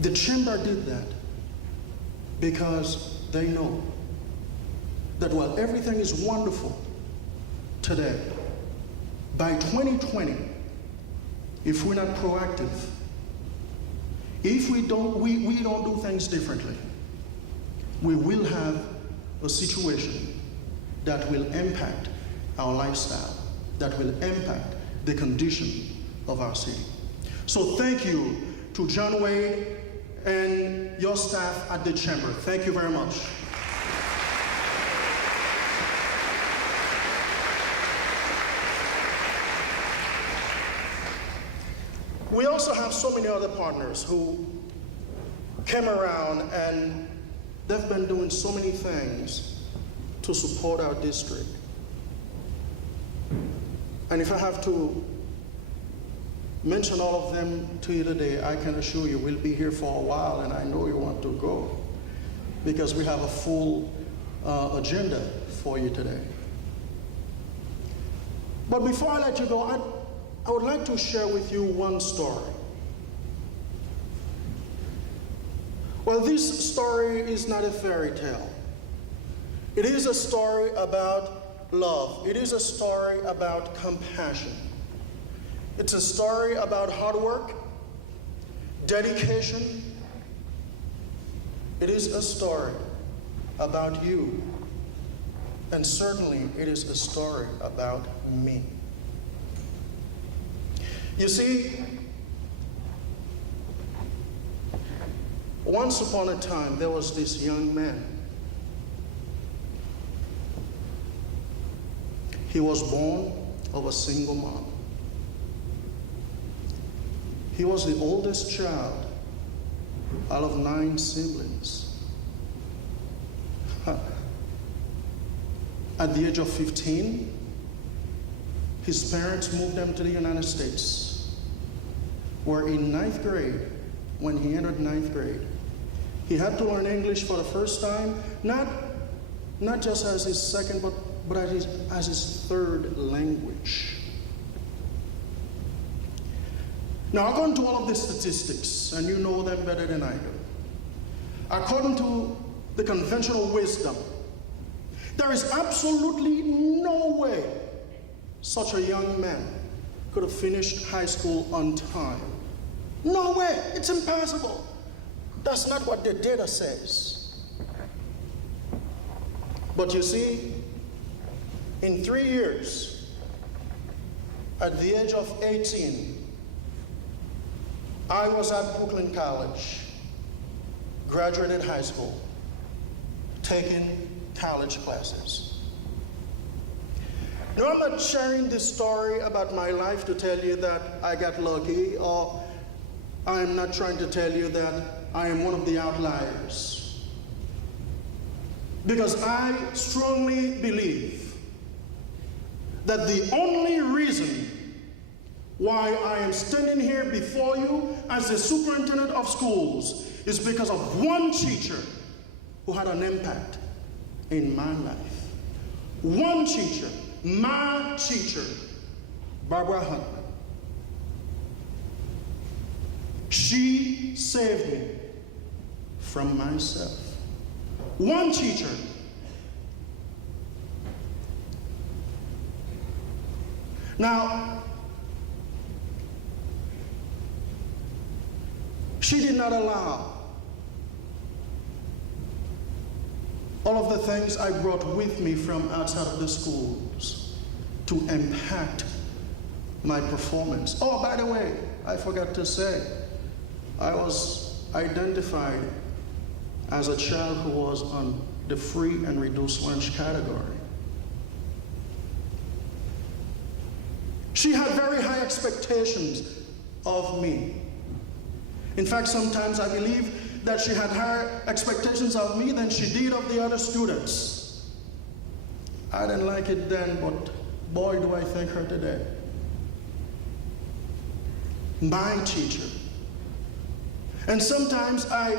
The chamber did that because they know that while everything is wonderful today, by 2020, if we're not proactive, if we don't do things differently, we will have a situation that will impact our lifestyle, that will impact the condition of our city. So thank you to John Wade and your staff at the Chamber. Thank you very much. We also have so many other partners who came around, and they've been doing so many things to support our district. And if I have to mention all of them to you today, I can assure you we'll be here for a while, and I know you want to go because we have a full agenda for you today. But before I let you go, I would like to share with you one story. Well, this story is not a fairy tale. It is a story about love. It is a story about compassion. It's a story about hard work, dedication. It is a story about you. And certainly it is a story about me. You see, once upon a time, there was this young man. He was born of a single mom. He was the oldest child out of 9 siblings. At the age of 15, his parents moved him to the United States, where in 9th grade, when he entered 9th grade, he had to learn English for the first time, not just as his second, but as his third language. Now, according to all of the statistics, and you know them better than I do, according to the conventional wisdom, there is absolutely no way such a young man could have finished high school on time. No way, it's impossible. That's not what the data says. But you see, in 3 years, at the age of 18, I was at Brooklyn College, graduated high school, taking college classes. Now, I'm not sharing this story about my life to tell you that I got lucky, or I'm not trying to tell you that I am one of the outliers. Because I strongly believe that the only reason why I am standing here before you as the superintendent of schools is because of one teacher who had an impact in my life. One teacher, my teacher, Barbara Huntman. She saved me from myself. One teacher. Now, she did not allow all of the things I brought with me from outside of the schools to impact my performance. Oh, by the way, I forgot to say, I was identified as a child who was on the free and reduced lunch category. She had very high expectations of me. In fact, sometimes I believe that she had higher expectations of me than she did of the other students. I didn't like it then, but boy, do I thank her today. My teacher. And sometimes I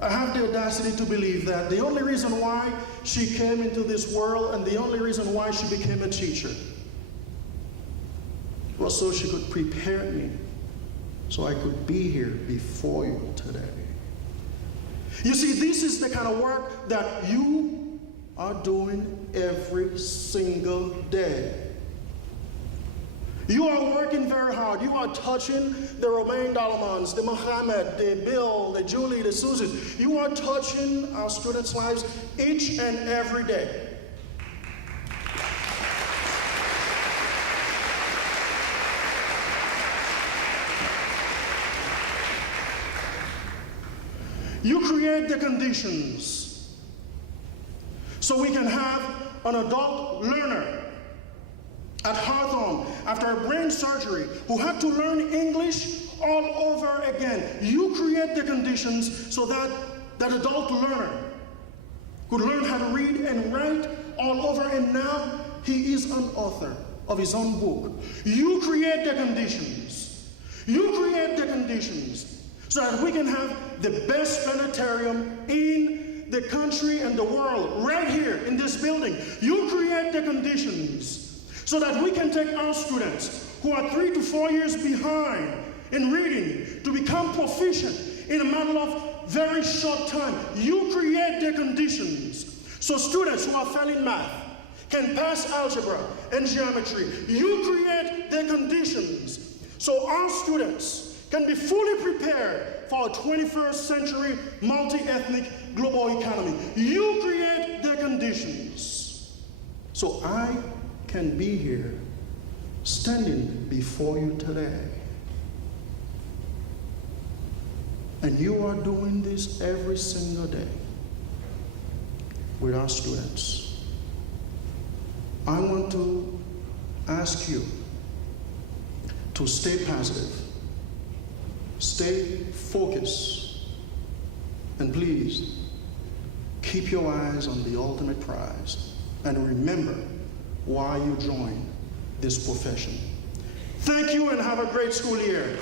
have the audacity to believe that the only reason why she came into this world and the only reason why she became a teacher was so she could prepare me so I could be here before you today. You see, this is the kind of work that you are doing every single day. You are working very hard. You are touching the Romain Dallamands, the Mohammed, the Bill, the Julie, the Susies. You are touching our students' lives each and every day. You create the conditions so we can have an adult learner at Hawthorne after a brain surgery who had to learn English all over again. You create the conditions so that that adult learner could learn how to read and write all over, and now he is an author of his own book. You create the conditions. You create the conditions so that we can have the best planetarium in the country and the world right here in this building. You create the conditions so that we can take our students who are 3 to 4 years behind in reading to become proficient in a matter of very short time. You create the conditions so students who are failing math can pass algebra and geometry. You create the conditions so our students can be fully prepared for a 21st century multi-ethnic global economy. You create the conditions so I can be here standing before you today. And you are doing this every single day with our students. I want to ask you to stay positive, stay focused, and please keep your eyes on the ultimate prize and remember why you joined this profession. Thank you and have a great school year.